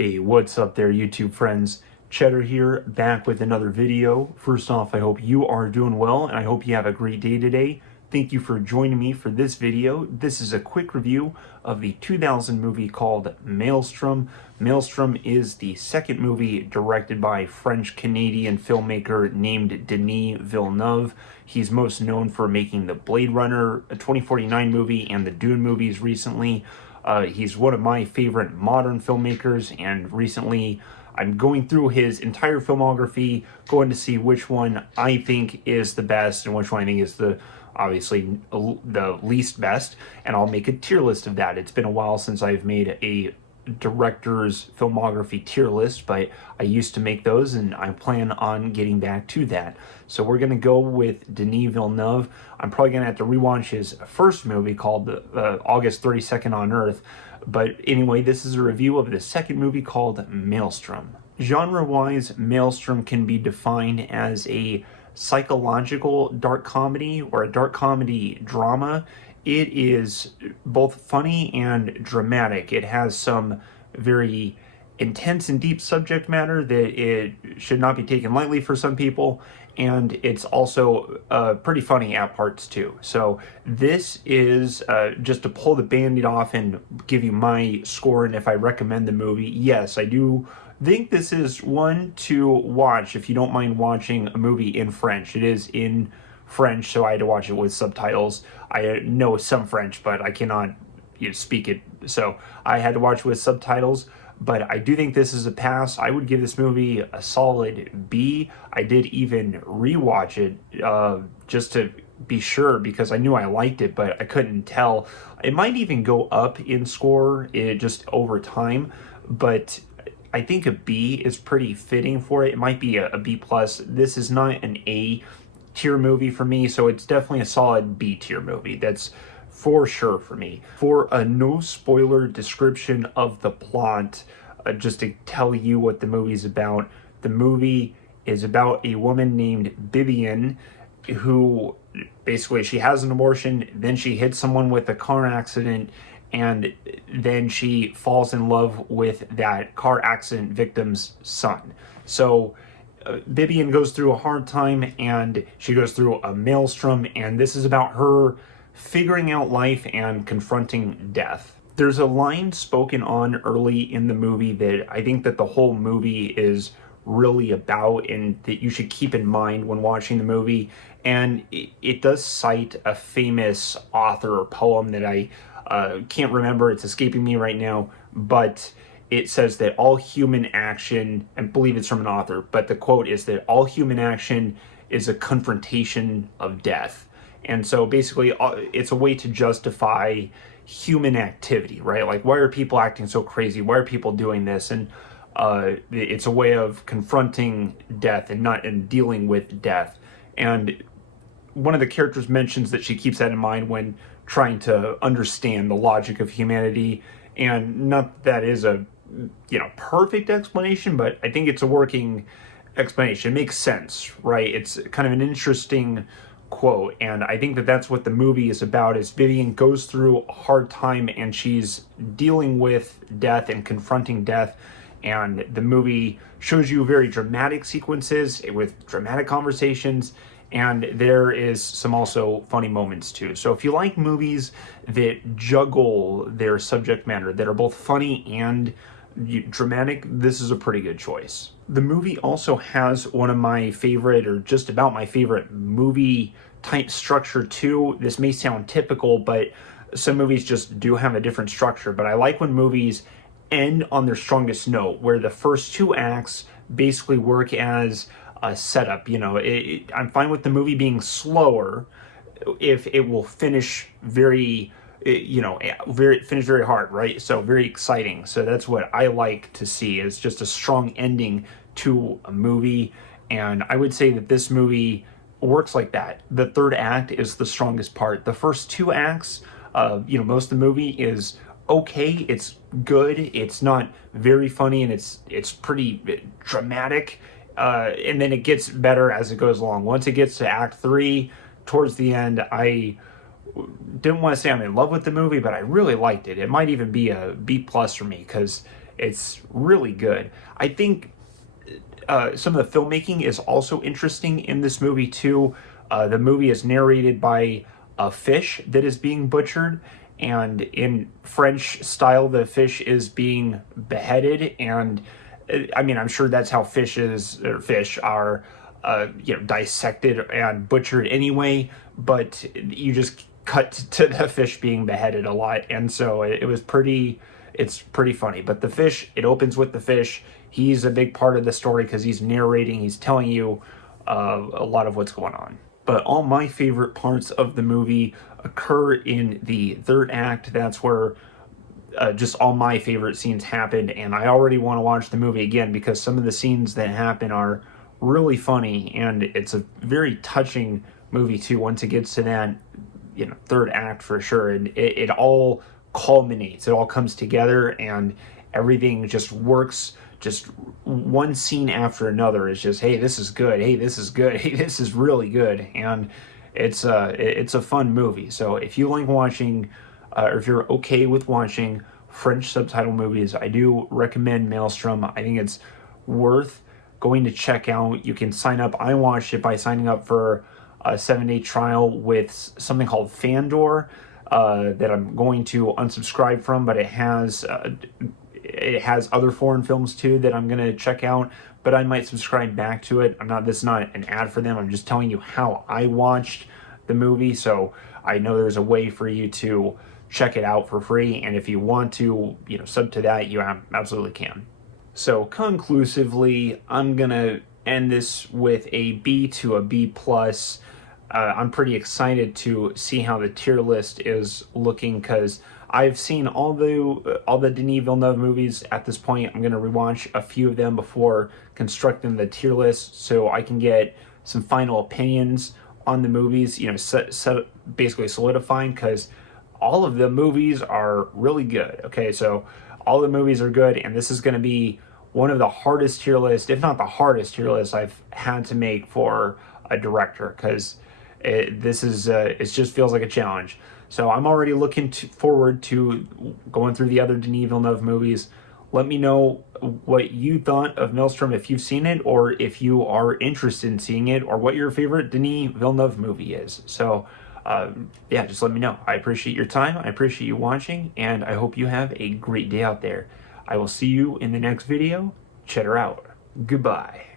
Hey, what's up there, YouTube friends? Chetter here, back with another video. First off, I hope you are doing well, and I hope you have a great day today. Thank you for joining me for this video. This is a quick review of the 2000 movie called Maelstrom. Maelstrom is the second movie directed by French-Canadian filmmaker named Denis Villeneuve. He's most known for making the Blade Runner 2049 movie and the Dune movies recently. He's one of my favorite modern filmmakers, and recently I'm going through his entire filmography, going to see which one I think is the best and which one I think is obviously the least best, and I'll make a tier list of that. It's been a while since I've made a director's filmography tier list, but I used to make those, and I plan on getting back to that. So we're going to go with Denis Villeneuve. I'm probably going to have to rewatch his first movie called August 32nd on Earth, but anyway, this is a review of the second movie called Maelstrom. Genre-wise, Maelstrom can be defined as a psychological dark comedy or a dark comedy drama. It is both funny and dramatic. It has some very intense and deep subject matter that it should not be taken lightly for some people, and it's also pretty funny at parts too. So this is just to pull the band-aid off and give you my score and if I recommend the movie. Yes, I do think this is one to watch if you don't mind watching a movie in French. It is in French, so I had to watch it with subtitles. I know some French, but I cannot speak it, so I had to watch it with subtitles. But I do think this is a pass. I would give this movie a solid B. I did even rewatch it just to be sure, because I knew I liked it, but I couldn't tell. It might even go up in score just over time, but I think a B is pretty fitting for it. It might be a B+. This is not an A tier movie for me, so it's definitely a solid B tier movie. That's for sure for me. For a no spoiler description of the plot, just to tell you what the movie's about, the movie is about a woman named Vivian who basically, she has an abortion, then she hits someone with a car accident, and then she falls in love with that car accident victim's son. So Vivian goes through a hard time, and she goes through a maelstrom, and this is about her figuring out life and confronting death. There's a line spoken on early in the movie that I think that the whole movie is really about, and that you should keep in mind when watching the movie. And it does cite a famous author or poem that I can't remember, it's escaping me right now, but it says that all human action, I believe it's from an author, but the quote is that all human action is a confrontation of death. And so basically it's a way to justify human activity, right? Like, why are people acting so crazy? Why are people doing this? And it's a way of confronting death and dealing with death. And one of the characters mentions that she keeps that in mind when trying to understand the logic of humanity. And not that is a perfect explanation, but I think it's a working explanation. It makes sense, right? It's kind of an interesting quote, and I think that that's what the movie is about, is Vivian goes through a hard time and she's dealing with death and confronting death, and the movie shows you very dramatic sequences with dramatic conversations, and there is some also funny moments too. So if you like movies that juggle their subject matter, that are both funny and dramatic, this is a pretty good choice. The movie also has one of my favorite, or just about my favorite, movie type structure too. This may sound typical, but some movies just do have a different structure. But I like when movies end on their strongest note, where the first two acts basically work as a setup. I'm fine with the movie being slower if it will finish very hard, right? So very exciting. So that's what I like to see, is just a strong ending to a movie. And I would say that this movie works like that. The third act is the strongest part. The first two acts, most of the movie is okay. It's good. It's not very funny, and it's pretty dramatic. And then it gets better as it goes along. Once it gets to Act 3, towards the end, I didn't want to say I'm in love with the movie, but I really liked it. It might even be a B+ for me, because It's really good. I think some of the filmmaking is also interesting in this movie too. The movie is narrated by a fish that is being butchered, and in French style, the fish is being beheaded. And I mean, I'm sure that's how fish are, dissected and butchered anyway. But you just cut to the fish being beheaded a lot, and so it was pretty. It's pretty funny. But the fish, it opens with the fish. He's a big part of the story because he's narrating, he's telling you a lot of what's going on. But all my favorite parts of the movie occur in the third act. That's where just all my favorite scenes happened, and I already want to watch the movie again because some of the scenes that happen are really funny, and it's a very touching movie too once it gets to that third act for sure. And it all culminates, it all comes together, and everything just works. Just one scene after another is just, hey, this is good, hey, this is good, hey, this is really good. And it's a fun movie. So if you like watching, or if you're okay with watching French subtitle movies, I do recommend Maelstrom. I think it's worth going to check out. You can sign up. I watched it by signing up for a 7-day trial with something called Fandor that I'm going to unsubscribe from, but it has other foreign films too that I'm going to check out, but I might subscribe back to it. This is not an ad for them. I'm just telling you how I watched the movie. So I know there's a way for you to check it out for free. And if you want to, sub to that, you absolutely can. So conclusively, I'm going to end this with a B to a B plus. I'm pretty excited to see how the tier list is looking because I've seen all the Denis Villeneuve movies at this point. I'm going to rewatch a few of them before constructing the tier list so I can get some final opinions on the movies, basically solidifying, because all of the movies are really good. Okay, so all the movies are good, and this is going to be one of the hardest tier lists, if not the hardest tier list I've had to make for a director, because it just feels like a challenge. So I'm already looking forward to going through the other Denis Villeneuve movies. Let me know what you thought of Maelstrom, if you've seen it, or if you are interested in seeing it, or what your favorite Denis Villeneuve movie is. So, just let me know. I appreciate your time. I appreciate you watching, and I hope you have a great day out there. I will see you in the next video. Chetter out. Goodbye.